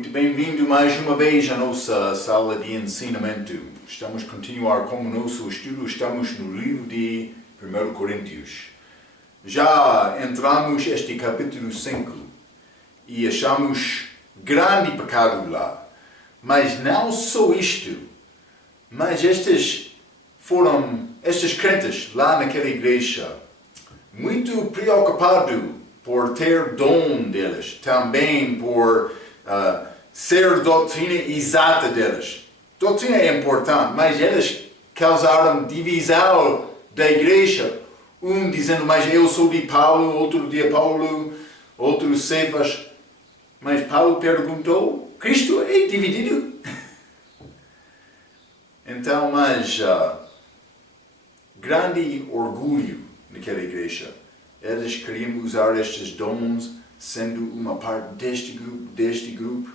Muito bem-vindo mais uma vez à nossa sala de ensinamento. Estamos a continuar com o nosso estudo, estamos no livro de 1 Coríntios. Já entramos este capítulo 5 e achamos grande pecado lá. Mas não só isto, mas estes crentes lá naquela igreja, muito preocupados por ter dom deles, também por ser doutrina exata deles. Doutrina é importante, mas eles causaram divisão da igreja. Um dizendo, mas eu sou de Paulo, outro de Apolo, outro Cefas. Mas Paulo perguntou, Cristo é dividido? Então, grande orgulho naquela igreja. Eles queriam usar estes dons sendo uma parte deste grupo.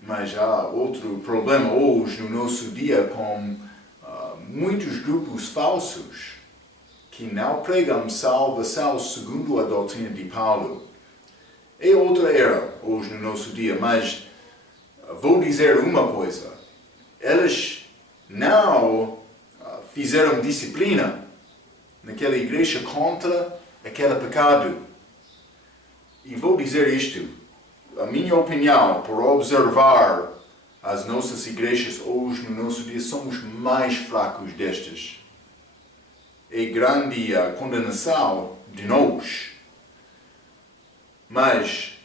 Mas há outro problema hoje no nosso dia com muitos grupos falsos que não pregam salvação segundo a doutrina de Paulo. É outra era hoje no nosso dia, mas vou dizer uma coisa. Eles não fizeram disciplina naquela igreja contra aquele pecado. E vou dizer isto, a minha opinião, por observar as nossas igrejas hoje no nosso dia, somos mais fracos destas. É grande a condenação de nós. Mas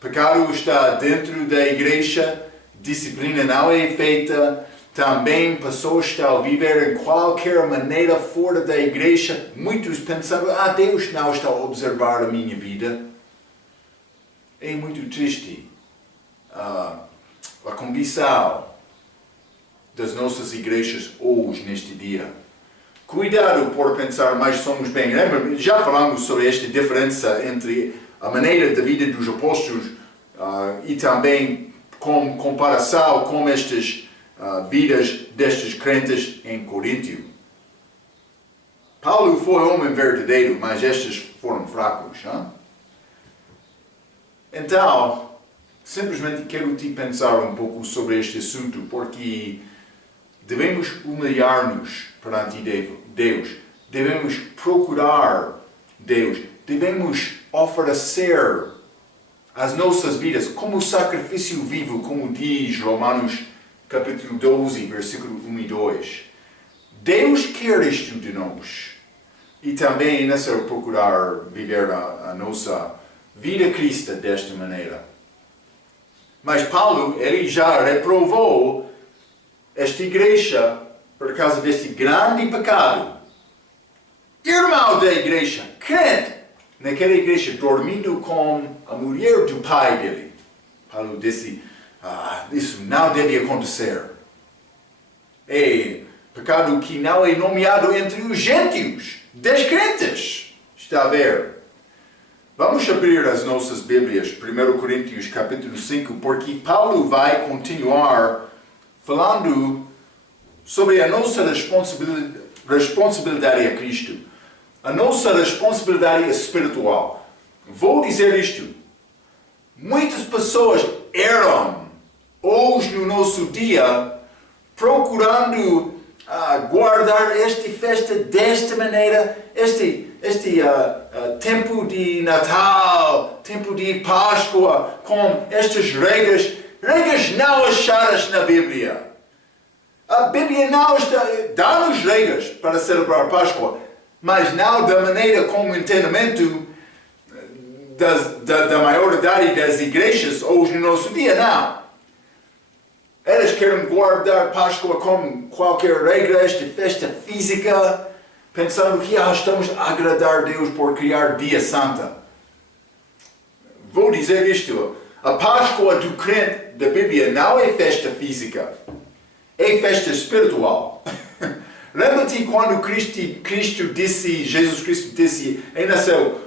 pecado está dentro da igreja, disciplina não é feita, também pessoas estão a viver em qualquer maneira fora da igreja, muitos pensando, Deus não está a observar a minha vida. É muito triste a condição das nossas igrejas hoje, neste dia. Cuidado por pensar, mas somos bem. Lembra, já falamos sobre esta diferença entre a maneira da vida dos apóstolos e também com comparação com estas vidas destes crentes em Coríntio. Paulo foi homem verdadeiro, mas estes foram fracos. Então, simplesmente quero te pensar um pouco sobre este assunto, porque devemos humilhar-nos perante Deus, devemos procurar Deus, devemos oferecer as nossas vidas como sacrifício vivo, como diz Romanos capítulo 12, versículo 1 e 2. Deus quer isto de nós. E também é necessário procurar viver a nossa vida cristã desta maneira. Mas Paulo, ele já reprovou esta igreja por causa deste grande pecado. Irmão da igreja, crente, naquela igreja, dormindo com a mulher do pai dele. Paulo disse, isso não deve acontecer. É pecado que não é nomeado entre os gentios, descrentes. Está a ver? Vamos abrir as nossas Bíblias, 1 Coríntios capítulo 5, porque Paulo vai continuar falando sobre a nossa responsabilidade a Cristo, a nossa responsabilidade espiritual. Vou dizer isto, muitas pessoas eram hoje no nosso dia procurando guardar esta festa desta maneira, este tempo de Natal, tempo de Páscoa, com estas regras não achadas na Bíblia. A Bíblia não dá-nos regras para celebrar Páscoa, mas não da maneira como o entendimento da maioridade das igrejas hoje no nosso dia, não. Eles querem guardar Páscoa como qualquer regra, esta festa física, pensando que estamos a agradar a Deus por criar dia santa. Vou dizer isto, a Páscoa do crente da Bíblia não é festa física, é festa espiritual. Lembra-te quando Jesus Cristo disse, é nasceu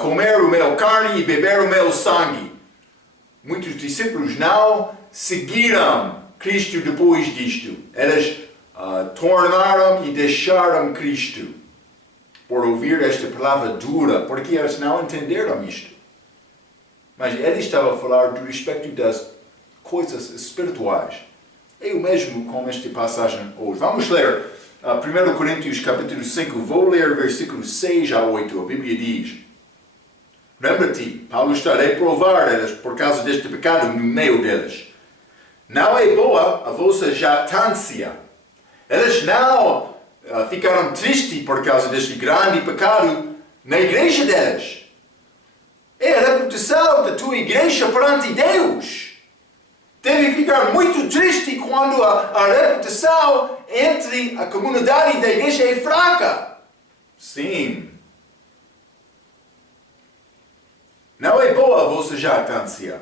comer o meu carne e beber o meu sangue. Muitos discípulos não seguiram Cristo depois disto. Eles tornaram e deixaram Cristo por ouvir esta palavra dura, porque eles não entenderam isto. Mas ele estava a falar do respeito das coisas espirituais. É o mesmo com esta passagem hoje. Vamos ler 1 Coríntios capítulo 5. Vou ler versículos 6 a 8. A Bíblia diz: lembra-te, Paulo está a reprovar eles por causa deste pecado no meio deles. Não é boa a vossa jactância. Eles não ficaram tristes por causa deste grande pecado na igreja deles. É a reputação da tua igreja perante Deus. Deve ficar muito triste quando a reputação entre a comunidade da igreja é fraca. Sim. Não é boa a vossa jactância.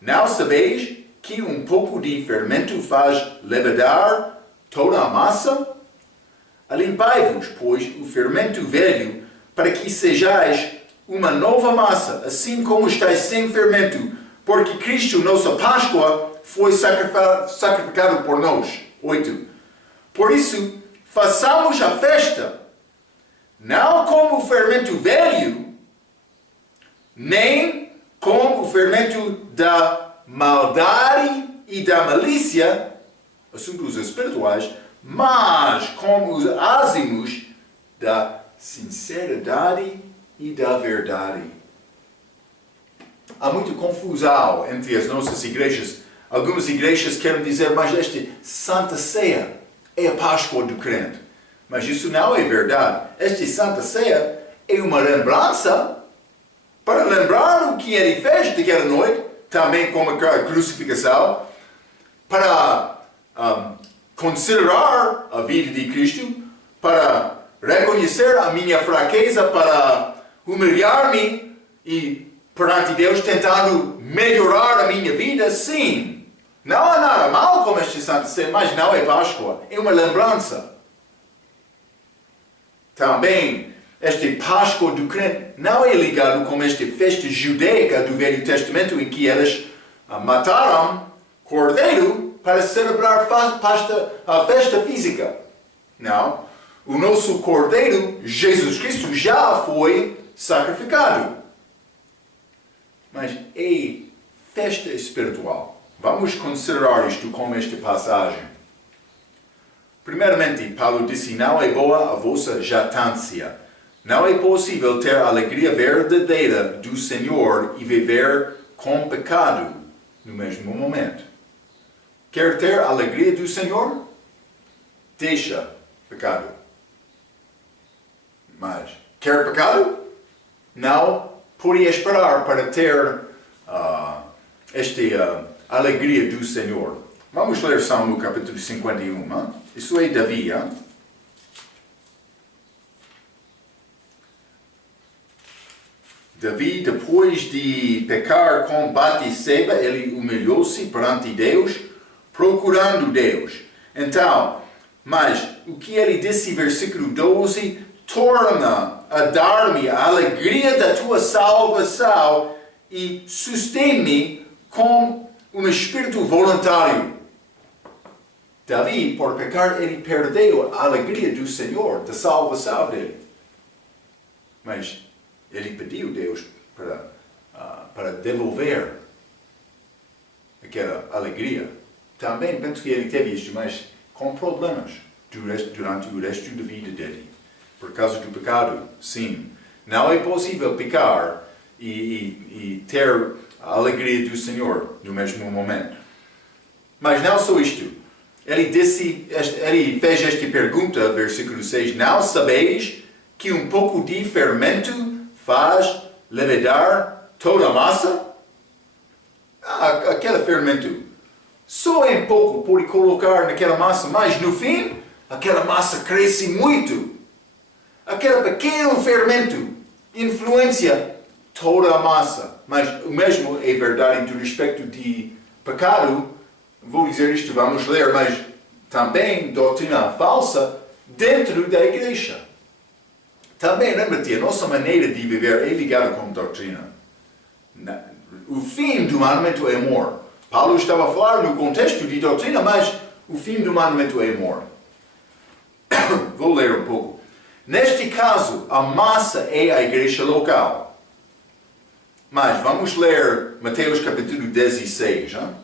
Não sabeis que um pouco de fermento faz levedar toda a massa? Alimpai-vos, pois, o fermento velho, para que sejais uma nova massa, assim como estáis sem fermento, porque Cristo, nossa Páscoa, foi sacrificado por nós. 8. Por isso, façamos a festa, não como o fermento velho, nem como o fermento da maldade e da malícia, assuntos espirituais, mas como os ázimos da sinceridade e da verdade. Há muita confusão entre as nossas igrejas. Algumas igrejas querem dizer, mas esta Santa Ceia é a Páscoa do crente. Mas isso não é verdade. Esta Santa Ceia é uma lembrança para lembrar o que ele fez naquela noite, também como a crucificação, para considerar a vida de Cristo, para reconhecer a minha fraqueza, para humilhar-me e perante Deus tentando melhorar a minha vida. Sim, não há nada mal com este Santa Ceia, mas não é Páscoa, é uma lembrança. Também, este Páscoa do crente não é ligado com esta festa judaica do Velho Testamento em que eles mataram cordeiro para celebrar a festa física. Não. O nosso cordeiro, Jesus Cristo, já foi sacrificado. Mas é festa espiritual. Vamos considerar isto como esta passagem. Primeiramente, Paulo disse, não é boa a vossa jactância. Não é possível ter a alegria verdadeira do Senhor e viver com pecado no mesmo momento. Quer ter a alegria do Senhor? Deixa pecado. Mas, quer pecado? Não pode esperar para ter esta alegria do Senhor. Vamos ler Salmo capítulo 51. Isso é Davi. Davi, depois de pecar com Batseba, ele humilhou-se perante Deus, procurando Deus. Então, mas o que ele disse, versículo 12, torna a dar-me a alegria da tua salvação e sustém-me com um espírito voluntário. Davi, por pecar, ele perdeu a alegria do Senhor, da salvação dele. Mas ele pediu a Deus para devolver aquela alegria. Também penso que ele teve isto, mas com problemas durante o resto da vida dele. Por causa do pecado, sim. Não é possível pecar e ter a alegria do Senhor no mesmo momento. Mas não só isto. Ele fez esta pergunta, versículo 6. Não sabeis que um pouco de fermento faz levedar toda a massa? Aquele fermento só em pouco pode colocar naquela massa, mas no fim, aquela massa cresce muito. Aquele pequeno fermento influencia toda a massa. Mas o mesmo é verdade do respeito de pecado. Vou dizer isto, vamos ler, mas também doutrina falsa dentro da igreja. Também lembra-te, a nossa maneira de viver é ligada com doutrina. O fim do mandamento é amor. Paulo estava a falar no contexto de doutrina, mas o fim do mandamento é amor. Vou ler um pouco. Neste caso, a massa é a igreja local. Mas vamos ler Mateus capítulo 16. Hein?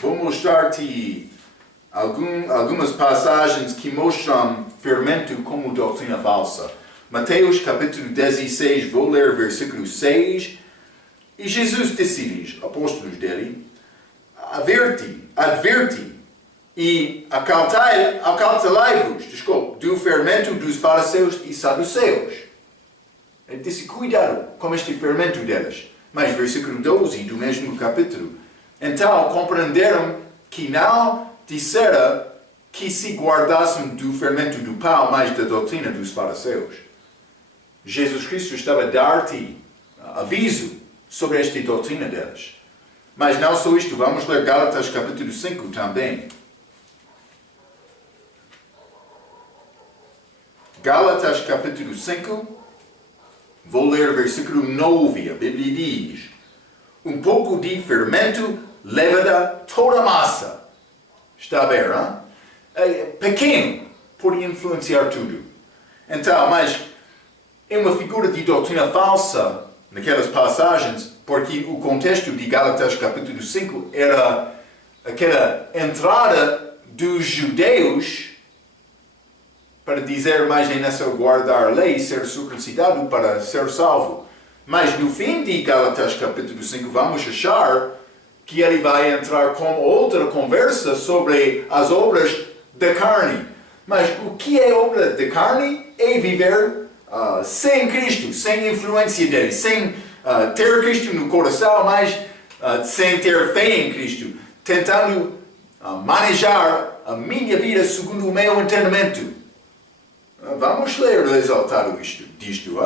Vou mostrar-te algumas passagens que mostram fermento como doutrina falsa. Mateus capítulo 16, vou ler versículo 6. E Jesus disse-lhes, apóstolos dele, adverte e acautelai-vos, do fermento dos fariseus e saduceus. Ele disse, cuidado com este fermento deles. Mas versículo 12 do mesmo capítulo. Então compreenderam que não dissera que se guardassem do fermento do pão, mas da doutrina dos fariseus. Jesus Cristo estava a dar-te aviso sobre esta doutrina deles. Mas não só isto, vamos ler Gálatas capítulo 5 também. Gálatas capítulo 5, vou ler versículo 9, a Bíblia diz, um pouco de fermento leva toda a massa. Está a ver, hein? É pequeno, pode influenciar tudo. Então, mas é uma figura de doutrina falsa naquelas passagens, porque o contexto de Gálatas capítulo 5 era aquela entrada dos judeus para dizer, mas é necessário guardar a lei e ser circuncidado para ser salvo. Mas no fim de Gálatas capítulo 5 vamos achar que ele vai entrar com outra conversa sobre as obras da carne. Mas o que é obra da carne? É viver sem Cristo, sem influência dele, sem ter Cristo no coração, mas sem ter fé em Cristo, tentando manejar a minha vida segundo o meu entendimento. Vamos ler o resultado disto.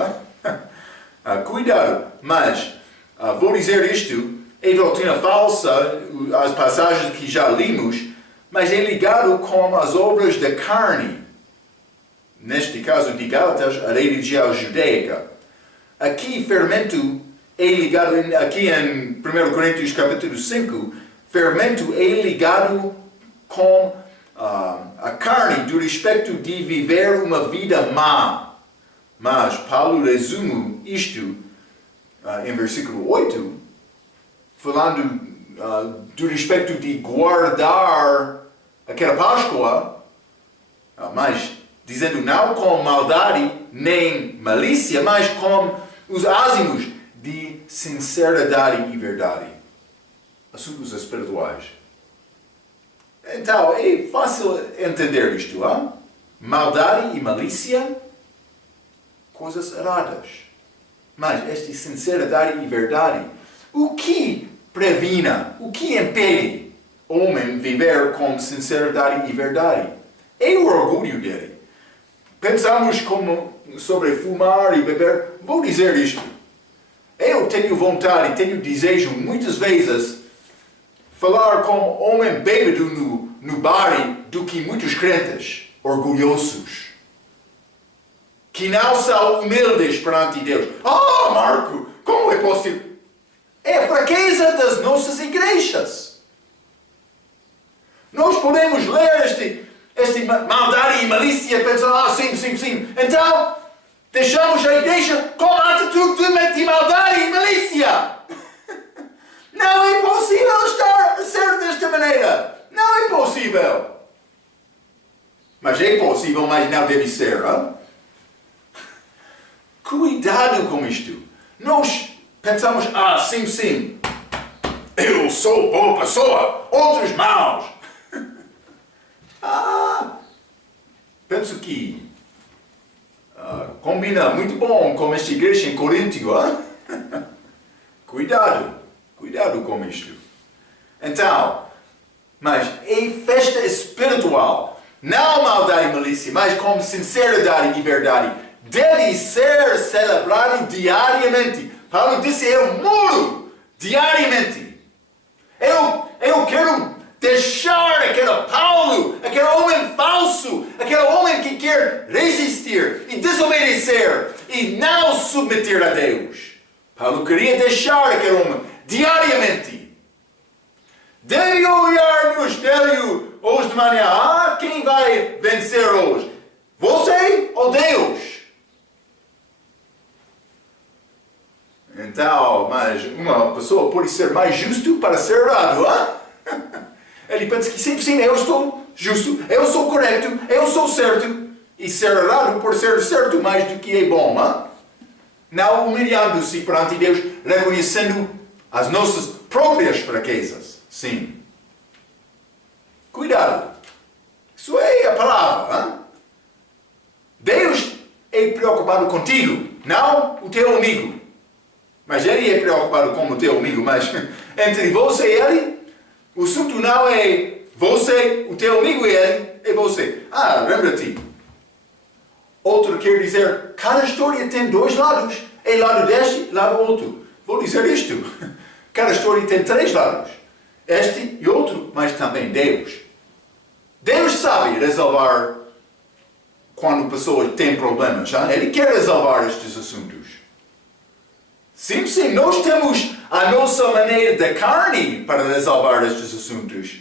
Cuidado, mas vou dizer isto, é doutrina falsa, as passagens que já limos, mas é ligado com as obras da carne. Neste caso de Gálatas, a religião judaica. Aqui, fermento é ligado, aqui em 1 Coríntios capítulo 5, fermento é ligado com a carne do respeito de viver uma vida má. Mas Paulo resume isto em versículo 8, falando do respeito de guardar aquela Páscoa, mas dizendo não com maldade nem malícia, mas com os ázimos de sinceridade e verdade. Assuntos espirituais. Então, é fácil entender isto, hein? Maldade e malícia, coisas erradas. Mas esta sinceridade e verdade, o que previne, o que impede o homem viver com sinceridade e verdade? É o orgulho dele. Pensamos sobre fumar e beber. Vou dizer isto. Eu tenho vontade, tenho desejo, muitas vezes, falar como homem bêbado no bar do que muitos crentes orgulhosos. Que não são humildes perante Deus. Marco, como é possível? É a fraqueza das nossas igrejas. Nós podemos ler este maldade e malícia e pensar, sim. Então, deixamos a igreja com a atitude de maldade e malícia. Não é possível estar a ser desta maneira. Não é possível. Mas é possível, mas não deve ser. Hein? Cuidado com isto. Nós pensamos, sim. Eu sou boa pessoa, outros maus. Penso que combina muito bom com esta igreja em Coríntio. Cuidado com isto. Então, mas é festa espiritual. Não maldade e malícia, mas com sinceridade e verdade. Deve ser celebrado diariamente. Paulo disse, eu muro diariamente. Eu quero deixar aquele Paulo, aquele homem falso, aquele homem que quer resistir e desobedecer e não submeter a Deus. Paulo queria deixar aquele homem diariamente. Deve olhar no espelho hoje de manhã. Quem vai vencer hoje? Você ou Deus? mas uma pessoa pode ser mais justo para ser errado, hein? Ele pensa que sim, eu estou justo, eu sou correto, eu sou certo, e ser errado por ser certo mais do que é bom, hein? Não humilhando-se perante Deus, reconhecendo as nossas próprias fraquezas. Sim. Cuidado. Isso é a palavra, hein? Deus é preocupado contigo, não o teu amigo. Mas Ele é preocupado com o teu amigo, mas entre você e Ele, o assunto não é você, o teu amigo e Ele, é você. Lembra-te. Outro quer dizer, cada história tem dois lados. É lado deste, lado outro. Vou dizer isto. Cada história tem três lados. Este e outro, mas também Deus. Deus sabe resolver quando pessoas têm problemas. Hein? Ele quer resolver estes assuntos. Sim, nós temos a nossa maneira da carne para resolver estes assuntos.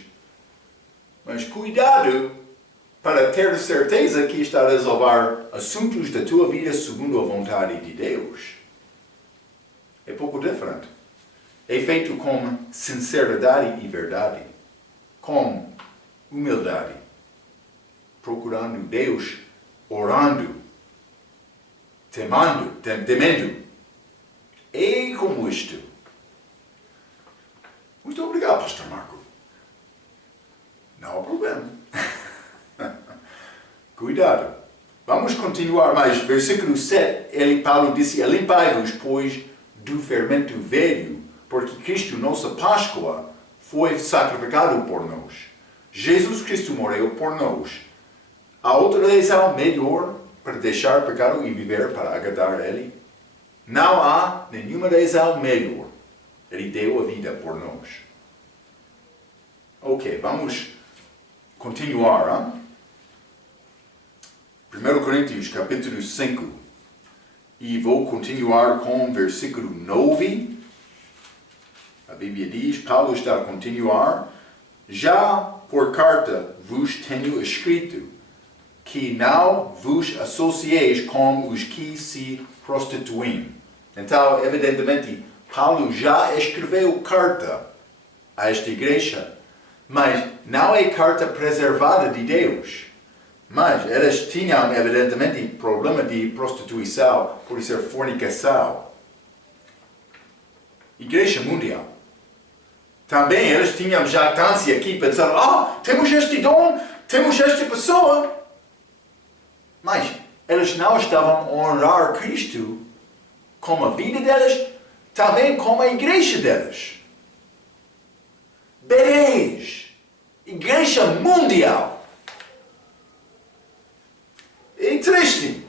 Mas cuidado para ter certeza que está a resolver assuntos da tua vida segundo a vontade de Deus. É pouco diferente. É feito com sinceridade e verdade. Com humildade. Procurando Deus, orando, temendo. É como isto. Muito obrigado, Pastor Marco. Não há problema. Cuidado. Vamos continuar mais. Versículo 7, Paulo disse, limpai-vos, pois, do fermento velho, porque Cristo, nossa Páscoa, foi sacrificado por nós. Jesus Cristo morreu por nós. Há outra razão melhor para deixar pecado e viver para agradar a Ele? Não há nenhuma razão melhor. Ele deu a vida por nós. Ok, vamos continuar. Hein? 1 Coríntios, capítulo 5. E vou continuar com o versículo 9. A Bíblia diz, Paulo está a continuar. Já por carta vos tenho escrito que não vos associeis com os que se prostituem. Então, evidentemente, Paulo já escreveu carta a esta igreja, mas não é carta preservada de Deus. Mas eles tinham, evidentemente, problema de prostituição, por ser fornicação. Igreja mundial. Também eles tinham jactância aqui, pensando, temos este dom, temos esta pessoa. Mas eles não estavam a honrar Cristo com a vida deles, também com a igreja deles. Bebês. Igreja mundial. É triste.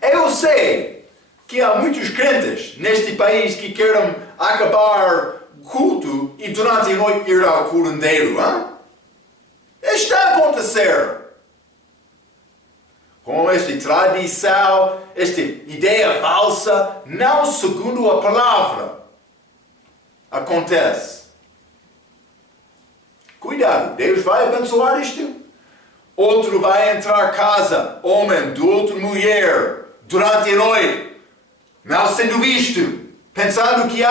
Eu sei que há muitos crentes neste país que querem acabar culto e durante a noite ir ao curandeiro. Está a acontecer. Com esta tradição, esta ideia falsa, não segundo a palavra. Acontece. Cuidado, Deus vai abençoar isto. Outro vai entrar em casa, homem de outra mulher, durante a noite, não sendo visto, pensando que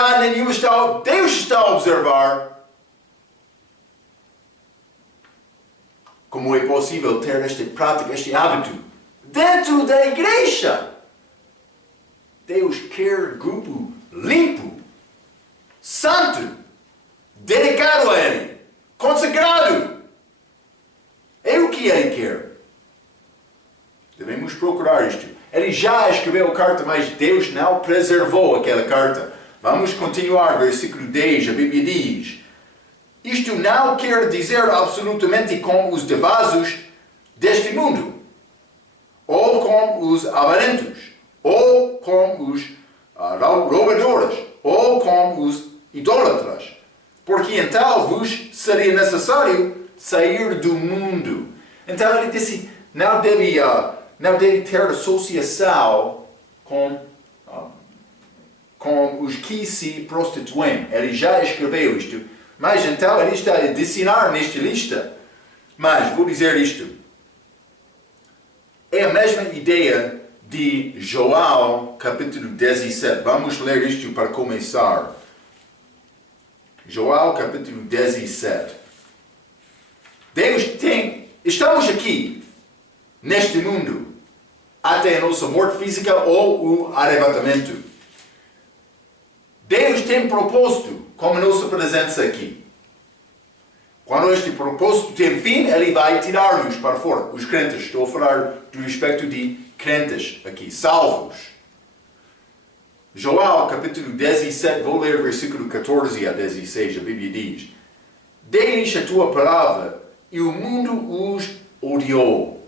Deus está a observar. Como é possível ter esta prática, este hábito, dentro da igreja? Deus quer grupo limpo, santo, dedicado a Ele, consagrado. É o que Ele quer. Devemos procurar isto. Ele já escreveu a carta, mas Deus não preservou aquela carta. Vamos continuar, versículo 10, a Bíblia diz: isto não quer dizer absolutamente com os devasos deste mundo, ou com os avarentos, ou com os roubadores, ou com os idólatras, porque então vos seria necessário sair do mundo. Então ele disse, não deve ter associação com os que se prostituem. Ele já escreveu isto. Mas então ele está a ensinar nesta lista. Mas vou dizer isto. É a mesma ideia de João, capítulo 17. Vamos ler isto para começar. João, capítulo 17. Estamos aqui, neste mundo, até a nossa morte física ou o arrebatamento. Deus tem propósito com a nossa presença aqui. Quando este propósito tem fim, Ele vai tirar-nos para fora. Os crentes, estou a falar do aspecto de crentes aqui, salvos. João, capítulo 17, vou ler versículo 14 a 16, a Bíblia diz: Dê-lhes a tua palavra, e o mundo os odiou.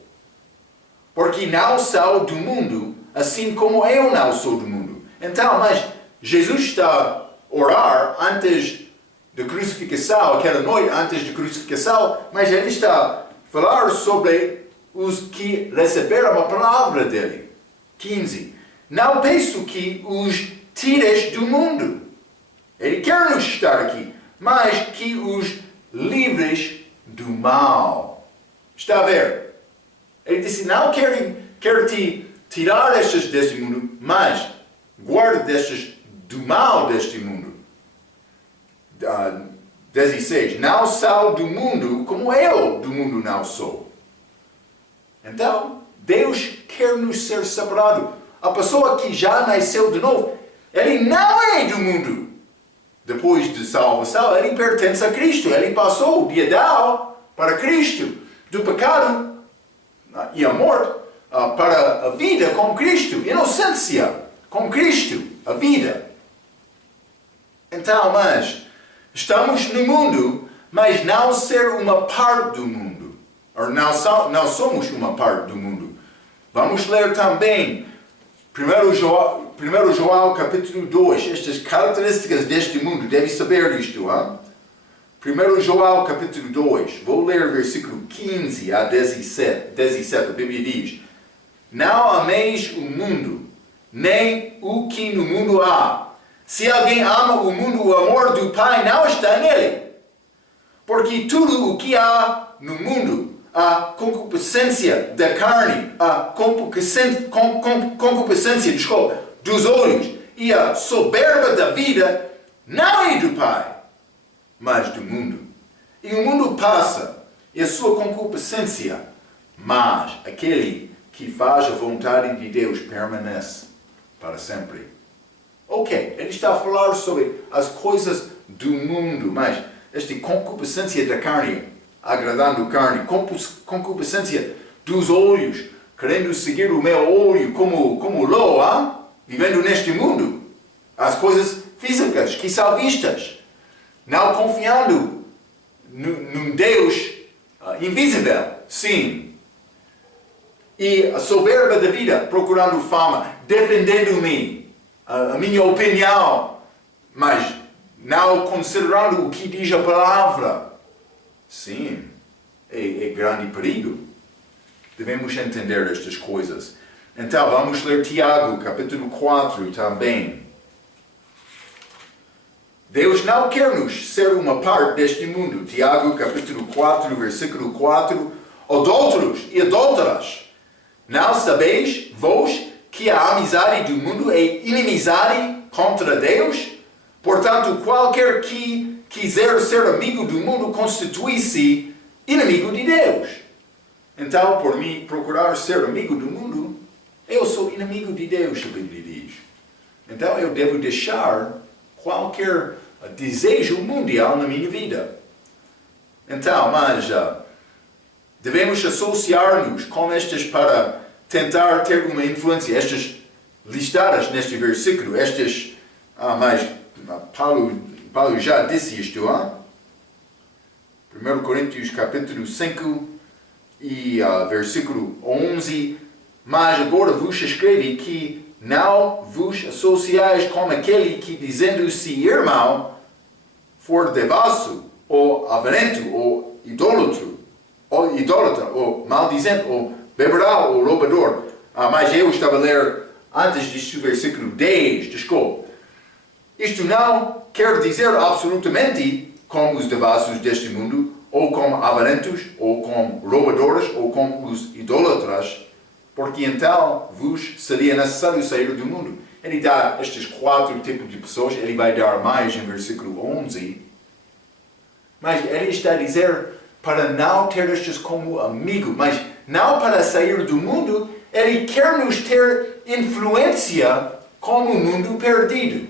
Porque não são do mundo, assim como eu não sou do mundo. Então, mas Jesus está a orar antes da crucificação, aquela noite antes da crucificação, mas Ele está a falar sobre os que receberam a palavra dele. 15. Não peço que os tires do mundo. Ele quer nos estar aqui, mas que os livres do mal. Está a ver? Ele disse, não quero te tirar deste mundo, mas guarda do mal deste mundo. 16. Não sou do mundo como eu do mundo não sou. Então, Deus quer nos ser separado. A pessoa que já nasceu de novo, ele não é do mundo. Depois de salvação, ele pertence a Cristo. Ele passou de Adão para Cristo. Do pecado e a morte para a vida com Cristo. Inocência com Cristo. A vida. Então, mas estamos no mundo, mas não ser uma parte do mundo. Ou não somos uma parte do mundo. Vamos ler também 1 João capítulo 2. Estas características deste mundo, deve saber isto. Hein? 1 João capítulo 2. Vou ler versículo 15 a 17. A Bíblia diz: Não ameis o mundo, nem o que no mundo há. Se alguém ama o mundo, o amor do Pai não está nele. Porque tudo o que há no mundo, a concupiscência da carne, a concupiscência dos olhos e a soberba da vida, não é do Pai, mas do mundo. E o mundo passa, e a sua concupiscência, mas aquele que faz a vontade de Deus permanece para sempre. Ok, ele está a falar sobre as coisas do mundo, mas esta concupiscência da carne, agradando a carne, concupiscência dos olhos, querendo seguir o meu olho como Ló, vivendo neste mundo, as coisas físicas que são vistas, não confiando num Deus invisível, sim. E a soberba da vida, procurando fama, defendendo-me, a minha opinião, mas não considerando o que diz a palavra. Sim, é grande perigo. Devemos entender estas coisas. Então, vamos ler Tiago, capítulo 4 também. Deus não quer nos ser uma parte deste mundo. Tiago, capítulo 4, versículo 4. Adúlteros e adúlteras, não sabeis, vós, que a amizade do mundo é inimizade contra Deus? Portanto, qualquer que quiser ser amigo do mundo constitui-se inimigo de Deus. Então, por mim procurar ser amigo do mundo, eu sou inimigo de Deus, a Bíblia diz. Então, eu devo deixar qualquer desejo mundial na minha vida. Então, mas devemos associar-nos com estas para tentar ter uma influência. Estas listadas neste versículo, mas Paulo já disse isto, 1 Coríntios capítulo 5 e versículo 11, mas agora vos escrevi que não vos associais com aquele que, dizendo-se irmão, for devasso, ou avarento, ou idólatra, ou maldizente, ou beberá, ou roubador. Mas eu estava a ler antes disto versículo 10, desculpe. Isto não quer dizer absolutamente como os devassos deste mundo, ou como avarentos, ou como roubadores, ou como os idólatras, porque então vos seria necessário sair do mundo. Ele dá estes 4 tipos de pessoas, ele vai dar mais em versículo 11. Mas ele está a dizer para não ter estes como amigo, mas não para sair do mundo, ele quer nos ter influência como o mundo perdido.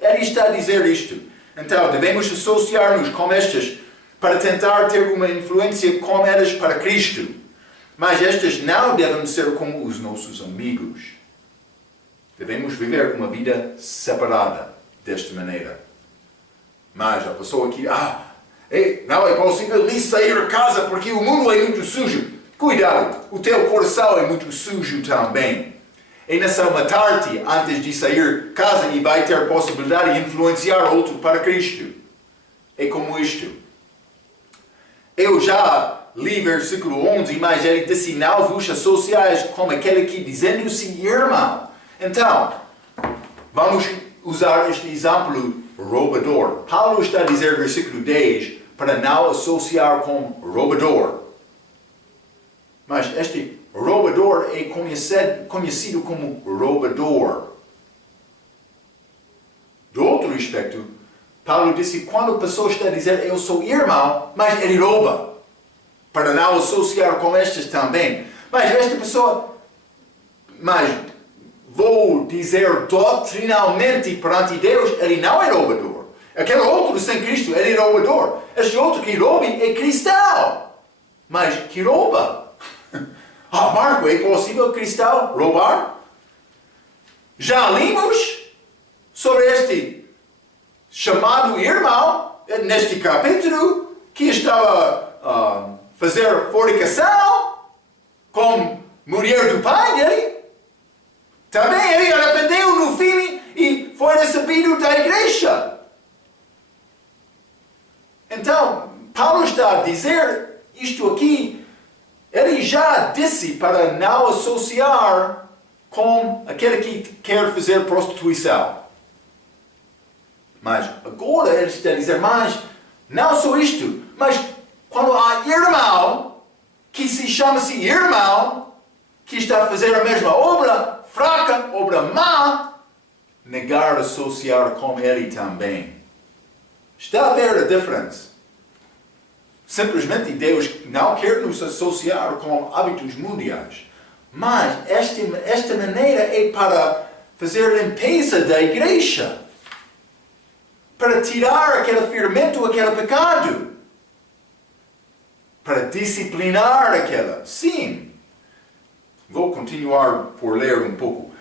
Ele está a dizer isto. Então, devemos associar-nos com estes para tentar ter uma influência com eles para Cristo. Mas estes não devem ser como os nossos amigos. Devemos viver uma vida separada desta maneira. Mas a pessoa que, não é possível nem sair de casa porque o mundo é muito sujo. Cuidado, o teu coração é muito sujo também. E nessa matar-te antes de sair de casa e vai ter possibilidade de influenciar outro para Cristo. É como isto. Eu já li versículo 11, mas ele disse, não vos associais com aquele que dizendo-se irmão. Então, vamos usar este exemplo roubador. Paulo está a dizer versículo 10 para não associar com roubador. Mas este roubador é conhecido como roubador. Do outro aspecto, Paulo disse, quando a pessoa está a dizer, eu sou irmão, mas ele rouba. Para não associar com estes também. Mas esta pessoa, vou dizer doutrinalmente perante Deus, ele não é roubador. Aquele outro sem Cristo, ele é roubador. Este outro que rouba é cristão, mas que rouba. Marco, é possível cristão roubar? Já lemos sobre este chamado irmão, neste capítulo, que estava a fazer fornicação com a mulher do pai dele. Também ele arrependeu no fim e foi recebido da igreja. Então, Paulo está a dizer isto aqui. Ele já disse para não associar com aquele que quer fazer prostituição. Mas agora ele está a dizer, mas não só isto, mas quando há irmão, que se chama-se irmão, que está a fazer a mesma obra fraca, obra má, negar associar com ele também. Está a ver a diferença? Simplesmente Deus não quer nos associar com hábitos mundiais. Mas esta maneira é para fazer limpeza da igreja. Para tirar aquele fermento, aquele pecado. Para disciplinar aquela. Sim. Vou continuar por ler um pouco.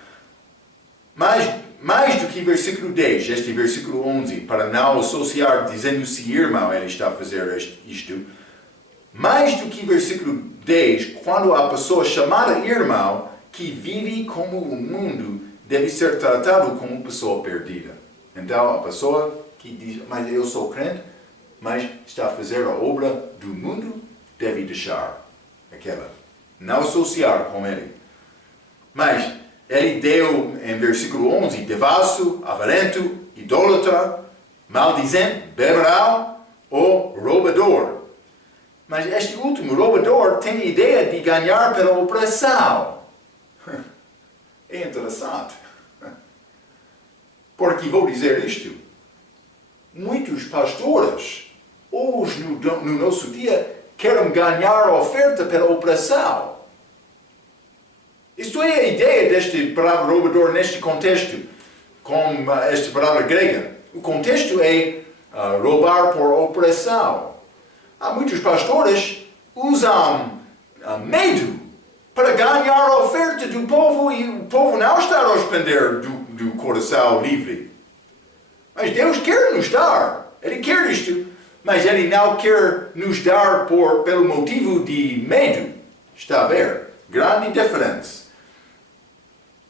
Mas mais do que versículo 10, este versículo 11, para não associar dizendo-se irmão, ele está a fazer isto. Mais do que versículo 10, quando a pessoa chamada irmão, que vive como o mundo, deve ser tratado como pessoa perdida. Então, a pessoa que diz, mas eu sou crente, mas está a fazer a obra do mundo, deve deixar aquela. Não associar com ele. Mas ele deu em versículo 11, devasso, avarento, idólatra, maldizente, beberão ou roubador. Mas este último, roubador, tem a ideia de ganhar pela opressão. É interessante. Porque vou dizer isto. Muitos pastores, hoje no nosso dia, querem ganhar a oferta pela opressão. Isto é a ideia deste palavra roubador neste contexto, com esta palavra grega. O contexto é roubar por opressão. Há muitos pastores que usam medo para ganhar a oferta do povo e o povo não está a responder do coração livre. Mas Deus quer nos dar. Ele quer isto. Mas Ele não quer nos dar pelo motivo de medo. Está a ver? Grande diferença.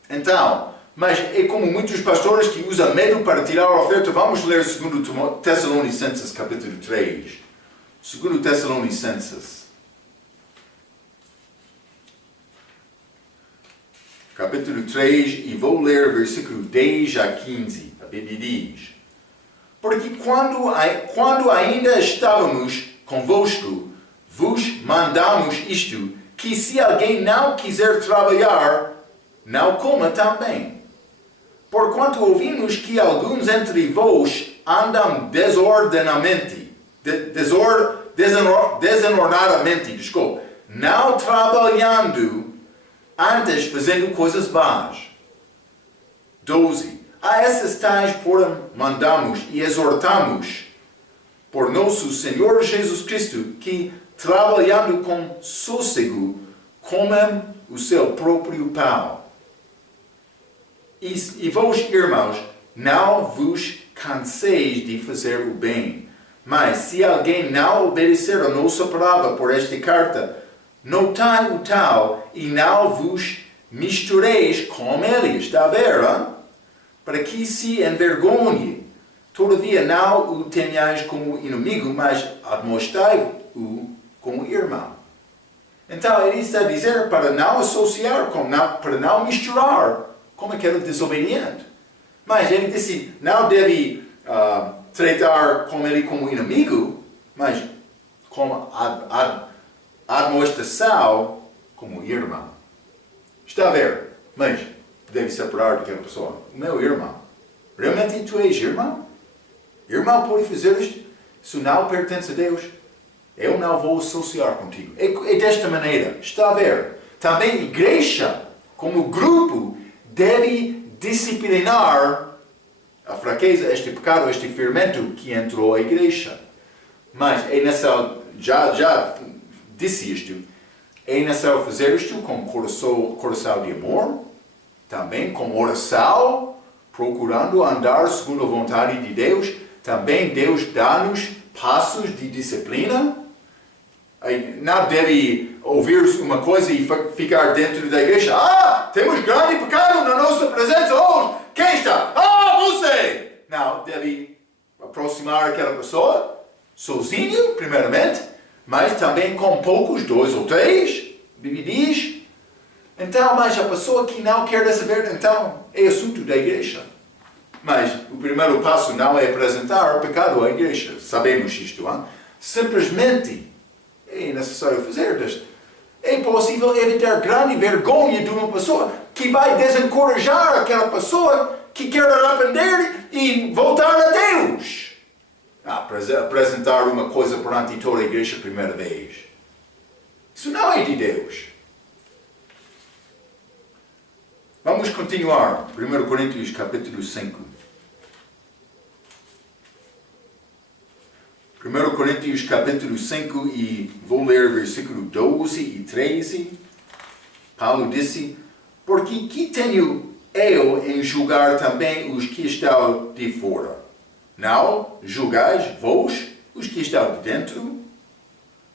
Então, mas é como muitos pastores que usam medo para tirar a oferta. Vamos ler 2 Tessalonicenses capítulo 3. 2 Tessalonicenses. Capítulo 3, e vou ler versículo 10 a 15. A Bíblia diz: porque quando ainda estávamos convosco, vos mandamos isto, que se alguém não quiser trabalhar, não coma também. Porquanto ouvimos que alguns entre vós andam desordenadamente, não trabalhando, antes fazendo coisas más. 12. A essas tais, porém, mandamos e exortamos por nosso Senhor Jesus Cristo, que, trabalhando com sossego, comem o seu próprio pão. E vós, irmãos, não vos canseis de fazer o bem. Mas, se alguém não obedecer a nossa palavra por esta carta, notai o tal e não vos mistureis com ele. Está a ver, hein? Para que se envergonhe. Todavia não o tenhais como inimigo, mas admoestai-o como irmão. Então, ele está a dizer para não associar, para não misturar como aquele desobediente. Mas ele disse, não deve tratar com ele como inimigo, mas como admoestação como irmão. Está a ver? Mas deve separar daquela pessoa. O meu irmão. Realmente tu és irmão? Irmão pode fazer isto? Isso não pertence a Deus. Eu não vou associar contigo. É desta maneira. Está a ver? Também a igreja, como grupo, deve disciplinar a fraqueza, este pecado, este fermento que entrou à igreja. Mas é necessário, já disse isto, é necessário fazer isto com coração de amor, também com oração, procurando andar segundo a vontade de Deus. Também Deus dá-nos passos de disciplina. Não deve ouvir uma coisa e ficar dentro da igreja. Temos grande pecado na nossa presença hoje. Quem está? Você! Não, deve aproximar aquela pessoa, sozinho, primeiramente, mas também com poucos, 2 ou 3, dividis. Então, mas a pessoa que não quer saber, então, é assunto da igreja. Mas o primeiro passo não é apresentar o pecado à igreja. Sabemos isto, hein? Simplesmente é necessário fazer isto. É impossível evitar grande vergonha de uma pessoa que vai desencorajar aquela pessoa que quer arrepender e voltar a Deus. Apresentar uma coisa perante toda a igreja a primeira vez. Isso não é de Deus. Vamos continuar. 1 Coríntios capítulo 5. 1 Coríntios capítulo 5 e vou ler versículo 12 e 13. Paulo disse, porque que tenho eu em julgar também os que estão de fora? Não julgais vós os que estão de dentro?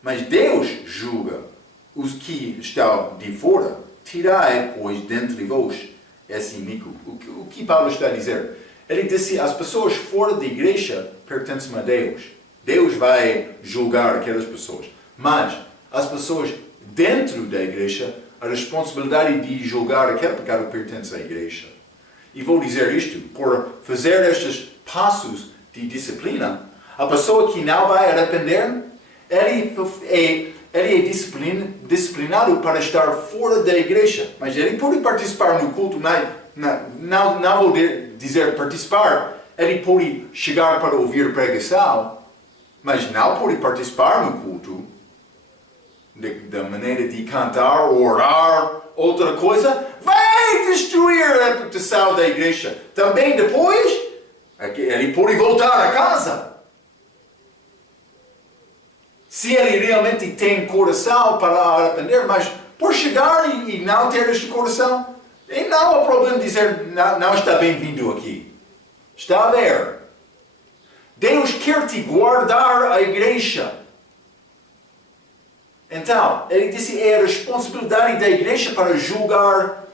Mas Deus julga os que estão de fora. Tirai, pois, dentre vós esse inimigo. O que Paulo está a dizer? Ele disse, as pessoas fora da igreja pertencem a Deus. Deus vai julgar aquelas pessoas. Mas as pessoas dentro da igreja, a responsabilidade de julgar aquele pecado pertence à igreja. E vou dizer isto, por fazer estes passos de disciplina, a pessoa que não vai arrepender, ele é disciplinado para estar fora da igreja. Mas ele pode participar no culto, não vou dizer participar, ele pode chegar para ouvir pregação, mas não pode participar no culto, da maneira de cantar, orar, outra coisa, vai destruir a reputação da igreja. Também depois, ele pode voltar a casa. Se ele realmente tem coração para arrepender, mas por chegar e não ter este coração, não há problema dizer não está bem-vindo aqui. Está a ver? Deus quer te guardar a igreja. Então, ele disse, é a responsabilidade da igreja para julgar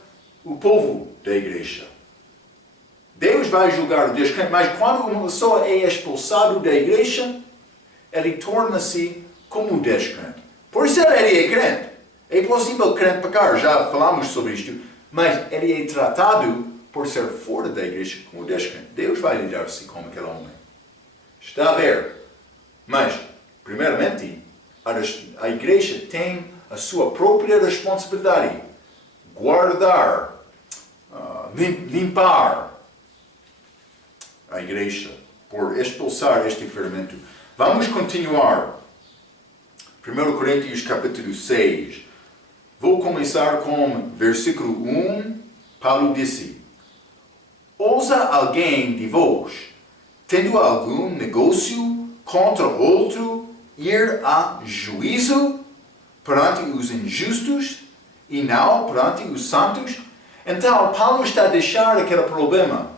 o povo da igreja. Deus vai julgar o descrente, mas quando uma pessoa é expulsada da igreja, ele torna-se como descrente. Por isso ele é crente. É possível crente pecar, já falamos sobre isto, mas ele é tratado por ser fora da igreja como descrente. Deus vai lidar-se com aquele homem. Está a ver? Mas, primeiramente, a igreja tem a sua própria responsabilidade. Guardar, limpar a igreja por expulsar este fermento. Vamos continuar. 1 Coríntios capítulo 6. Vou começar com versículo 1. Paulo disse: ousa alguém de vós, tendo algum negócio contra outro, ir a juízo perante os injustos e não perante os santos? Então, Paulo está a deixar aquele problema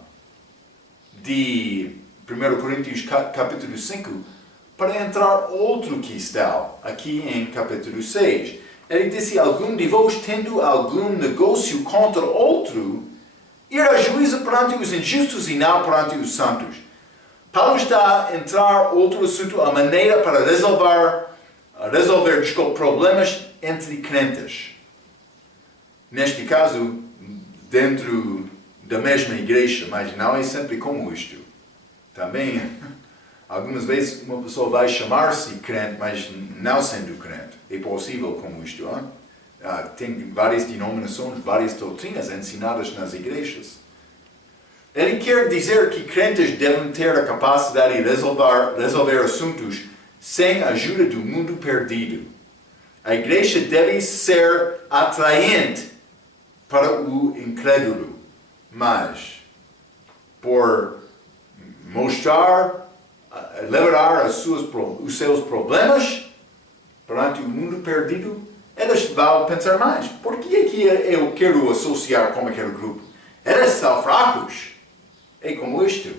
de 1 Coríntios capítulo 5 para entrar outro questão aqui em capítulo 6. Ele disse: algum de vós tendo algum negócio contra outro, ir a juízo perante os injustos e não perante os santos. Paulo está a entrar outro assunto, a maneira para resolver problemas entre crentes. Neste caso, dentro da mesma igreja, mas não é sempre como isto. Também, algumas vezes uma pessoa vai chamar-se crente, mas não sendo crente. É possível como isto. Tem várias denominações, várias doutrinas ensinadas nas igrejas. Ele quer dizer que crentes devem ter a capacidade de resolver assuntos sem a ajuda do mundo perdido. A igreja deve ser atraente para o incrédulo, mas por mostrar, liberar os seus problemas perante o mundo perdido, eles vão pensar mais. Por que é que eu quero associar com aquele grupo? Eles são fracos. É como isto.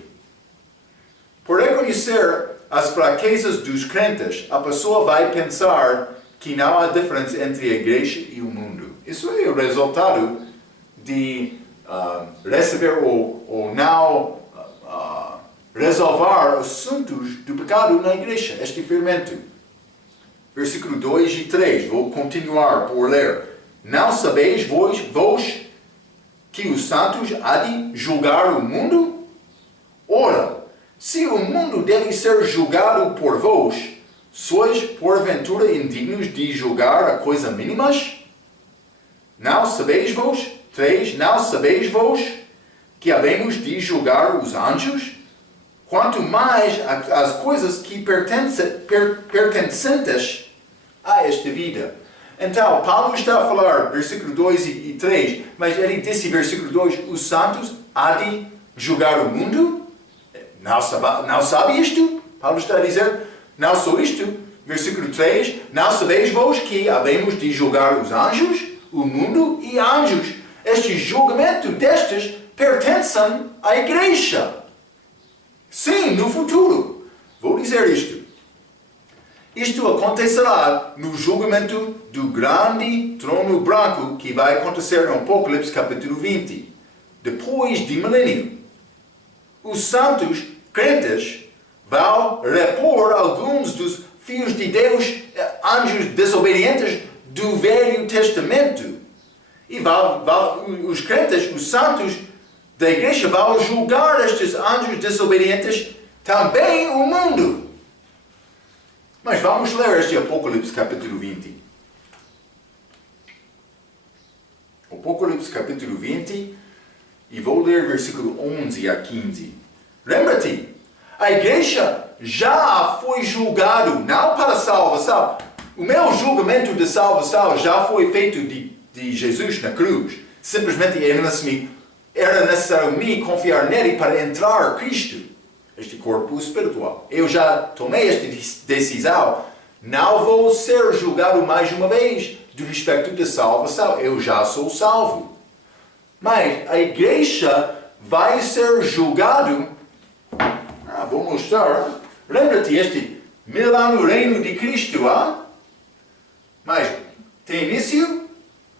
Por reconhecer as fraquezas dos crentes, a pessoa vai pensar que não há diferença entre a igreja e o mundo. Isso é o resultado de receber ou não resolver assuntos do pecado na igreja, este fermento. Versículo 2 e 3, vou continuar por ler. Não sabeis vós que os santos há de julgar o mundo? Ora, se o mundo deve ser julgado por vós, sois porventura indignos de julgar a coisa mínimas? Não sabeis vós? 3. Não sabeis vós que havemos de julgar os anjos? Quanto mais as coisas que pertencentes a esta vida. Então, Paulo está a falar, versículo 2 e 3, mas ele disse, versículo 2, os santos há de julgar o mundo? Não sabe isto? Paulo está a dizer, não só isto. Versículo 3, não sabeis vós que havemos de julgar os anjos, o mundo e anjos? Este julgamento destes pertencem à igreja. Sim, no futuro. Vou dizer isto. Isto acontecerá no julgamento do grande trono branco que vai acontecer no Apocalipse capítulo 20. Depois de milênio. Os santos crentes vão repor alguns dos filhos de Deus, anjos desobedientes do Velho Testamento. E os crentes, os santos da igreja vão julgar estes anjos desobedientes, também o mundo. Mas vamos ler este Apocalipse capítulo 20. Apocalipse capítulo 20, e vou ler versículo 11 a 15. Lembra-te, a igreja já foi julgado, não para salvação. O meu julgamento de salvação já foi feito de Jesus na cruz. Simplesmente era necessário me confiar nele para entrar a Cristo, este corpo espiritual. Eu já tomei esta decisão. Não vou ser julgado mais uma vez do respeito da salvação. Eu já sou salvo. Mas a igreja vai ser julgado. Vou mostrar. Lembra-te este milênio reino de Cristo. Mas tem início,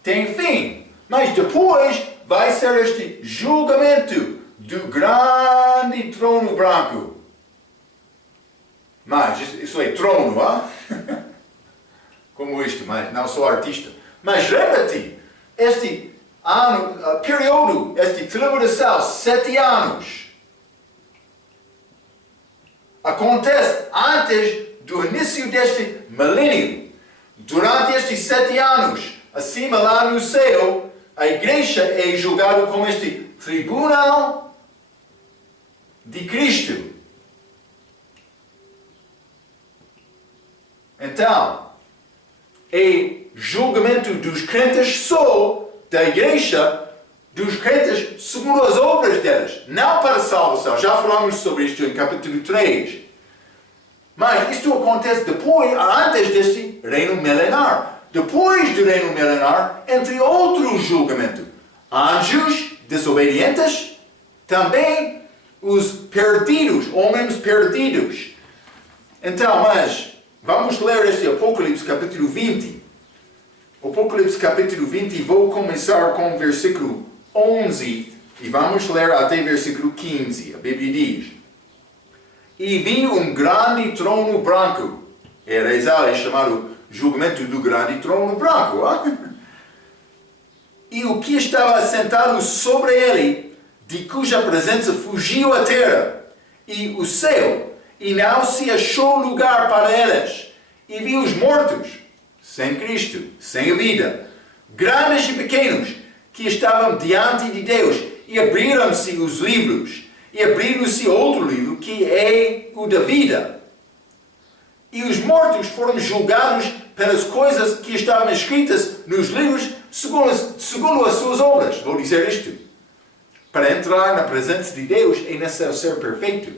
tem fim. Mas depois vai ser este julgamento do grande trono branco. Mas isso é trono, como isto, mas não sou artista. Mas lembra-te, este período, este tribulação, 7 anos, acontece antes do início deste milênio. Durante estes 7 anos, acima lá no céu, a igreja é julgada como este tribunal de Cristo. Então, é julgamento dos crentes só da igreja, dos crentes segundo as obras delas, não para a salvação. Já falamos sobre isto em capítulo 3. Mas isto acontece depois, antes deste reino milenar. Depois do reino milenar, entre outros julgamentos. Anjos desobedientes, também os perdidos, homens perdidos. Então, mas, vamos ler este Apocalipse capítulo 20. Apocalipse capítulo 20, vou começar com o versículo 11 e vamos ler até versículo 15. A Bíblia diz: E vi um grande trono branco. Era é chamado julgamento do grande trono branco. E o que estava assentado sobre ele, de cuja presença fugiu a terra e o céu, e não se achou lugar para eles. E vi os mortos, sem Cristo, sem a vida, grandes e pequenos, que estavam diante de Deus, e abriram-se os livros, e abriram-se outro livro, que é o da vida. E os mortos foram julgados pelas coisas que estavam escritas nos livros, segundo as suas obras. Vou dizer isto. Para entrar na presença de Deus é necessário ser perfeito.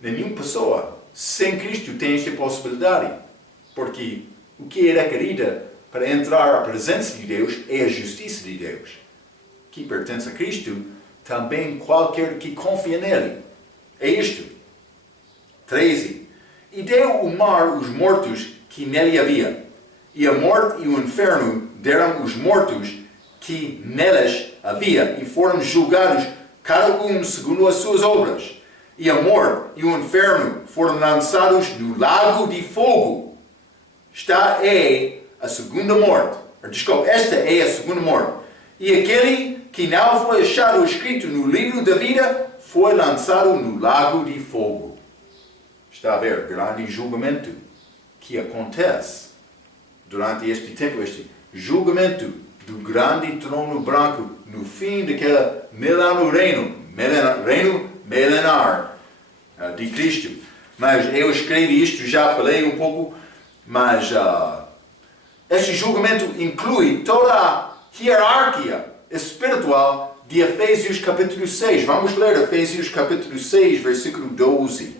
Nenhuma pessoa sem Cristo tem esta possibilidade. Porque o que é requerido para entrar à presença de Deus é a justiça de Deus, que pertence a Cristo, também qualquer que confia nele. É isto. 13. E deu o mar os mortos que nele havia, e a morte e o inferno deram os mortos que neles havia, e foram julgados cada um segundo as suas obras. E a morte e o inferno foram lançados no lago de fogo. Esta é a segunda morte. Desculpa, esta é a segunda morte. E aquele que não foi achado escrito no livro da vida foi lançado no lago de fogo. Está a ver, grande julgamento que acontece durante este tempo, este julgamento do grande trono branco no fim daquele reino milenar de Cristo. Mas eu escrevi isto, já falei um pouco, mas este julgamento inclui toda a hierarquia espiritual de Efésios capítulo 6. Vamos ler Efésios capítulo 6, versículo 12.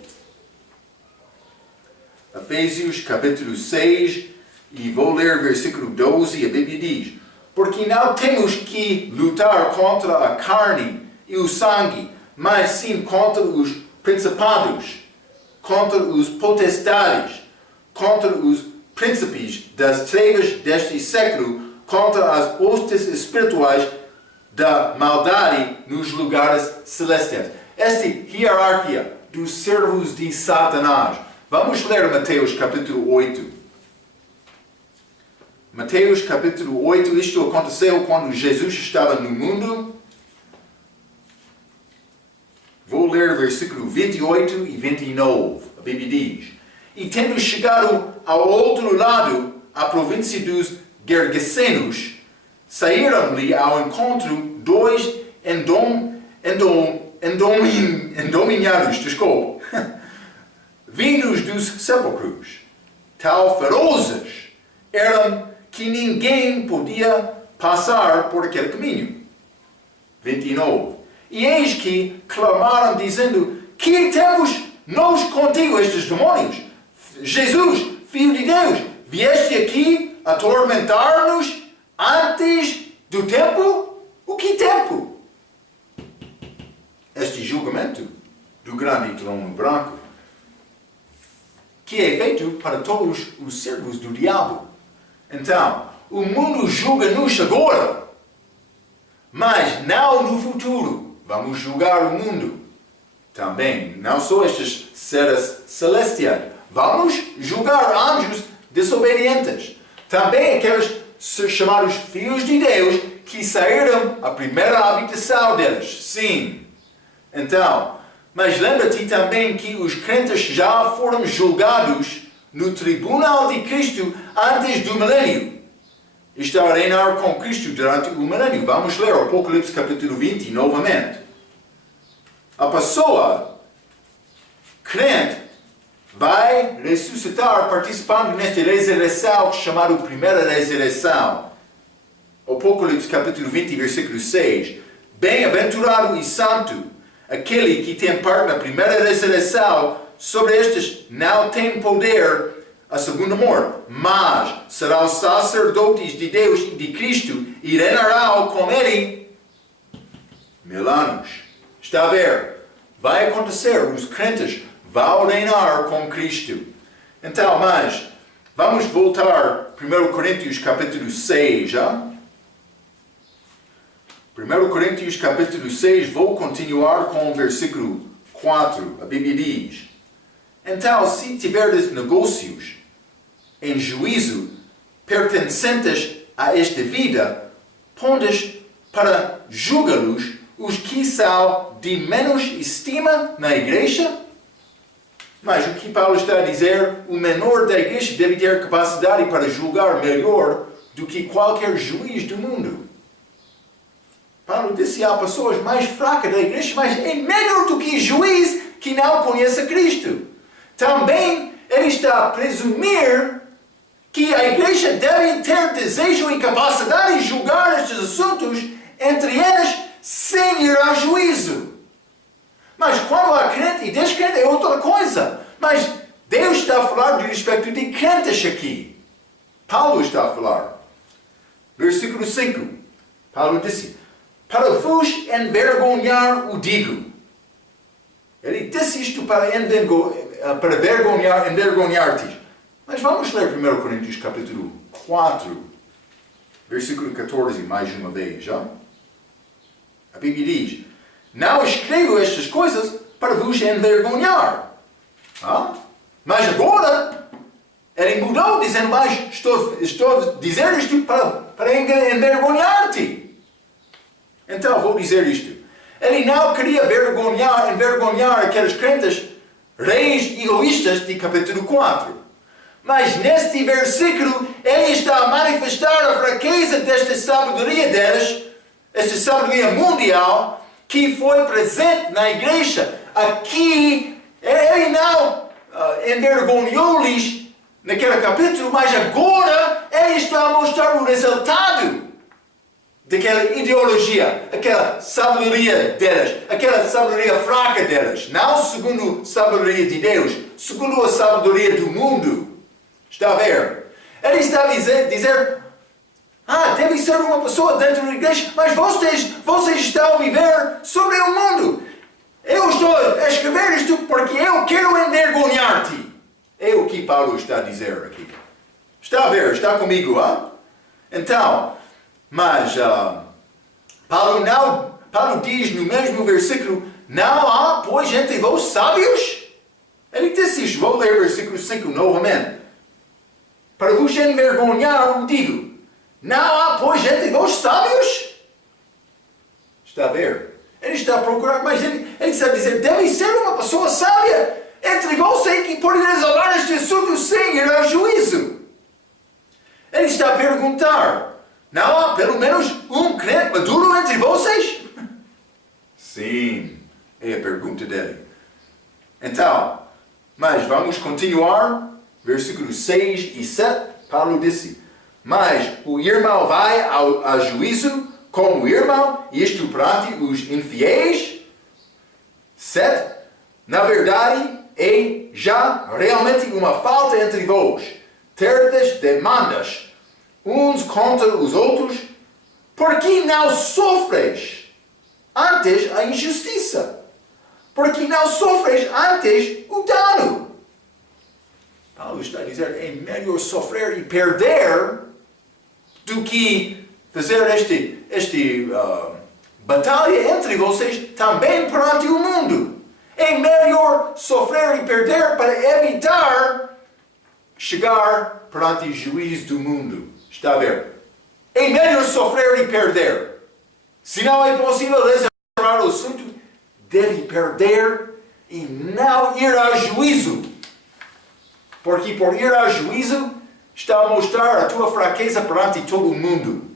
Efésios capítulo 6, e vou ler versículo 12, a Bíblia diz: Porque não temos que lutar contra a carne e o sangue, mas sim contra os principados, contra os potestades, contra os príncipes das trevas deste século, contra as hostes espirituais da maldade nos lugares celestiais. Esta hierarquia dos servos de Satanás. Vamos ler Mateus capítulo 8. Mateus capítulo 8, isto aconteceu quando Jesus estava no mundo. Vou ler versículo 28 e 29. A Bíblia diz: E tendo chegado ao outro lado, a província dos Gergesenos, saíram-lhe ao encontro dois endemoniados, vindos dos sepulcros, tal ferozes eram que ninguém podia passar por aquele caminho. 29. E eis que clamaram, dizendo: Que temos nós contigo, estes demónios? Jesus, Filho de Deus, vieste aqui atormentar-nos antes do tempo? O que tempo? Este julgamento do grande trono branco, que é feito para todos os servos do diabo. Então, o mundo julga-nos agora, mas não no futuro. Vamos julgar o mundo também, não só estes seres celestiais. Vamos julgar anjos desobedientes. Também aqueles chamados filhos de Deus que saíram a primeira habitação deles. Sim. Então, mas lembra-te também que os crentes já foram julgados no tribunal de Cristo antes do milênio. Está a reinar com Cristo durante o milênio. Vamos ler Apocalipse capítulo 20 novamente. A pessoa crente vai ressuscitar participando nesta ressurreição chamada primeira ressurreição. Apocalipse capítulo 20, versículo 6. Bem-aventurado e santo aquele que tem parte na primeira ressurreição. Sobre estes não tem poder a segunda morte, mas serão sacerdotes de Deus e de Cristo e reinarão com ele 1000 anos. Está a ver? Vai acontecer, os crentes vão reinar com Cristo. Então, mas, vamos voltar 1 Coríntios capítulo 6, já? 1 Coríntios capítulo 6, vou continuar com o versículo 4. A Bíblia diz: então, se tiverdes negócios em juízo pertencentes a esta vida, pondes para julgá-los os que são de menos estima na igreja? Mas o que Paulo está a dizer, o menor da igreja deve ter capacidade para julgar melhor do que qualquer juiz do mundo. Paulo disse há pessoas mais fracas da igreja, mas é melhor do que juiz que não conhece Cristo. Também ele está a presumir que a igreja deve ter desejo e capacidade de julgar estes assuntos entre eles sem ir ao juízo. Mas quando há crente e descrente é outra coisa. Mas Deus está a falar do respeito de crentes aqui. Paulo está a falar. Versículo 5. Paulo disse: para vos envergonhar o digo. Ele disse isto para envergonhar-te. Mas vamos ler 1 Coríntios capítulo 4, versículo 14, mais uma vez, já? A Bíblia diz: não escrevo estas coisas para vos envergonhar. Mas agora, ele mudou, dizendo: mas estou a dizer isto para envergonhar-te. Então, vou dizer isto. Ele não queria envergonhar aqueles crentes reis egoístas de capítulo 4. Mas neste versículo, ele está a manifestar a fraqueza desta sabedoria deles, esta sabedoria mundial, que foi presente na igreja. Aqui, ele não envergonhou-lhes naquele capítulo, mas agora ele está a mostrar o resultado daquela ideologia, aquela sabedoria deles, aquela sabedoria fraca deles, não segundo a sabedoria de Deus, segundo a sabedoria do mundo. Está a ver? Ele está a dizer, deve ser uma pessoa dentro da igreja, mas vocês estão a viver sobre o mundo. Eu estou a escrever isto porque eu quero envergonhar-te. É o que Paulo está a dizer aqui. Está a ver? Está comigo, Então, mas Paulo diz no mesmo versículo: não há, pois, entre vós sábios? Ele disse isto. Vou ler o versículo 5 novamente. Para vos envergonhar, o digo: não há, pois, entre vós sábios? Está a ver? Ele está a procurar, mas ele está a dizer: deve ser uma pessoa sábia entre vocês que pode resolver este assunto sem ir ao juízo. Ele está a perguntar: não há pelo menos um crente maduro entre vocês? Sim, é a pergunta dele. Então, mas vamos continuar. Versículos 6 e 7, Paulo disse: mas o irmão vai ao juízo com o irmão, isto perante os infiéis. 7. Na verdade, é já realmente uma falta entre vós, terdes demandas uns contra os outros, porque não sofres antes a injustiça, porque não sofres antes o dano. Paulo está a dizer: é melhor sofrer e perder do que fazer esta batalha entre vocês também perante o mundo. É melhor sofrer e perder para evitar chegar perante o juiz do mundo. Está a ver? É melhor sofrer e perder. Se não é possível resolver o assunto, deve perder e não ir ao juízo. Porque por ir ao juízo, está a mostrar a tua fraqueza perante todo o mundo.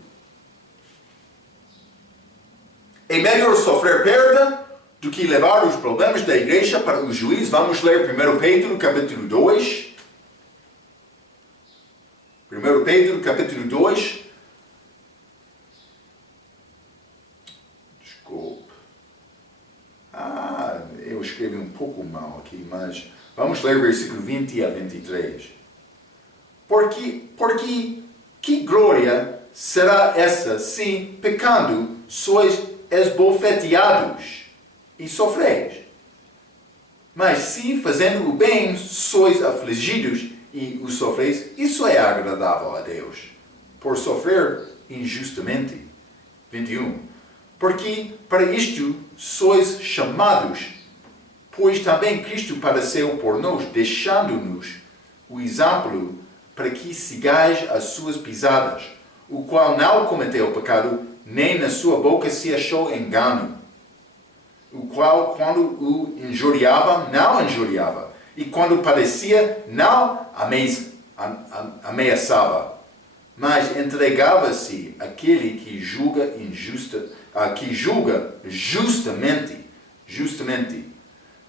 É melhor sofrer perda do que levar os problemas da igreja para o juiz. Vamos ler 1 Pedro, capítulo 2. 1 Pedro, capítulo 2. Desculpe. Eu escrevi um pouco mal aqui, mas vamos ler versículo 20 a 23. Porque que glória será essa se, pecando, sois esbofeteados e sofreis? Mas se, fazendo o bem, sois afligidos e o sofreis, isso é agradável a Deus, por sofrer injustamente. 21. Porque para isto sois chamados, pois também Cristo padeceu por nós, deixando-nos o exemplo para que sigais as suas pisadas, o qual não cometeu pecado, nem na sua boca se achou engano, o qual, quando o injuriava, não injuriava, e quando padecia, não ameaçava, mas entregava-se àquele que julga justamente.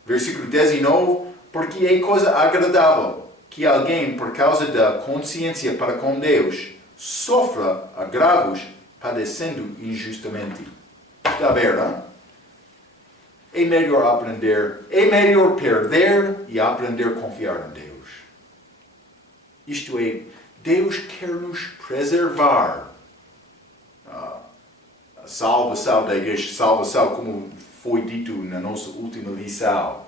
Versículo 19, porque é coisa agradável que alguém, por causa da consciência para com Deus, sofra agravos padecendo injustamente. Está a ver, não? É melhor perder e aprender a confiar em Deus. Isto é, Deus quer nos preservar. A salvação da igreja, salvação como foi dito na nossa última lição.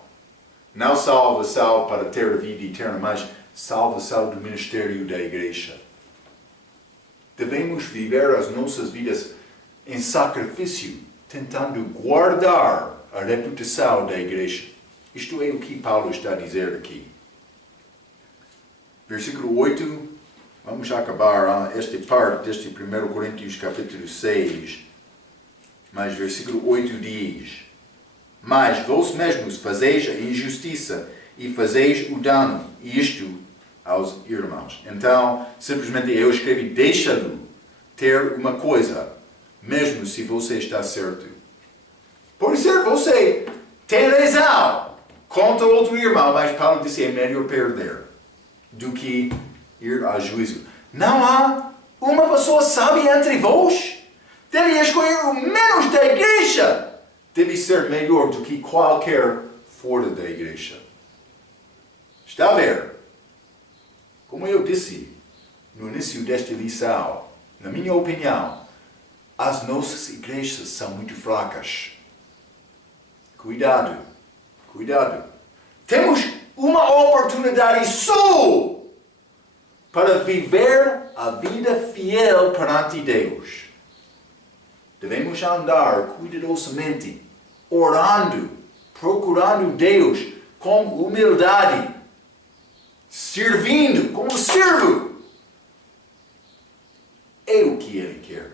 Não salvação para ter a vida eterna, mas salvação do ministério da igreja. Devemos viver as nossas vidas em sacrifício, tentando guardar a reputação da igreja. Isto é o que Paulo está a dizer aqui. Versículo 8, vamos acabar esta parte deste 1 Coríntios capítulo 6. Mas versículo 8 diz: mas vós mesmos fazeis a injustiça e fazeis o dano, isto aos irmãos. Então, simplesmente eu escrevi, deixa-lo ter uma coisa, mesmo se você está certo. Pode ser você tem razão contra outro irmão, mas Paulo disse, é melhor perder do que ir a juízo. Não há uma pessoa sábia entre vós? Deve escolher o menos da igreja. Deve ser melhor do que qualquer fora da igreja. Está a ver? Como eu disse no início desta lição, na minha opinião, as nossas igrejas são muito fracas. Cuidado. Temos uma oportunidade só para viver a vida fiel perante Deus. Devemos andar cuidadosamente, orando, procurando Deus com humildade, servindo como servo. É o que Ele quer.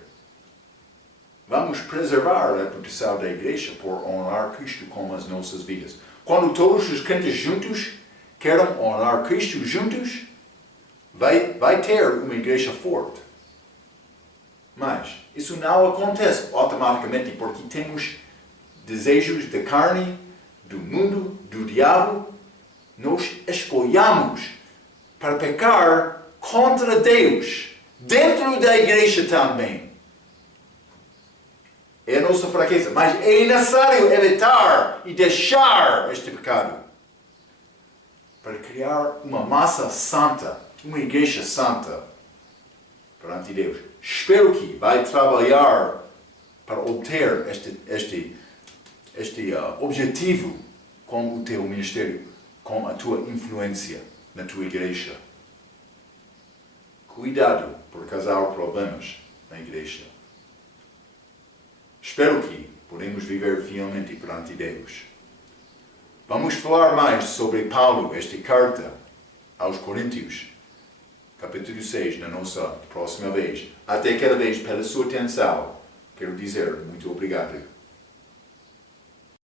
Vamos preservar a reputação da igreja por honrar Cristo com as nossas vidas. Quando todos os crentes juntos querem honrar Cristo juntos, vai ter uma igreja forte. Mas isso não acontece automaticamente porque temos desejos da carne, do mundo, do diabo. Nós escolhemos para pecar contra Deus, dentro da igreja também. É a nossa fraqueza, mas é necessário evitar e deixar este pecado para criar uma massa santa, uma igreja santa perante Deus. Espero que vai trabalhar para obter este objetivo com o teu ministério, com a tua influência na tua igreja. Cuidado por causar problemas na igreja. Espero que podemos viver fielmente perante Deus. Vamos falar mais sobre Paulo, esta carta aos Coríntios, capítulo 6, na nossa próxima vez. Até cada vez, pela sua atenção, quero dizer muito obrigado.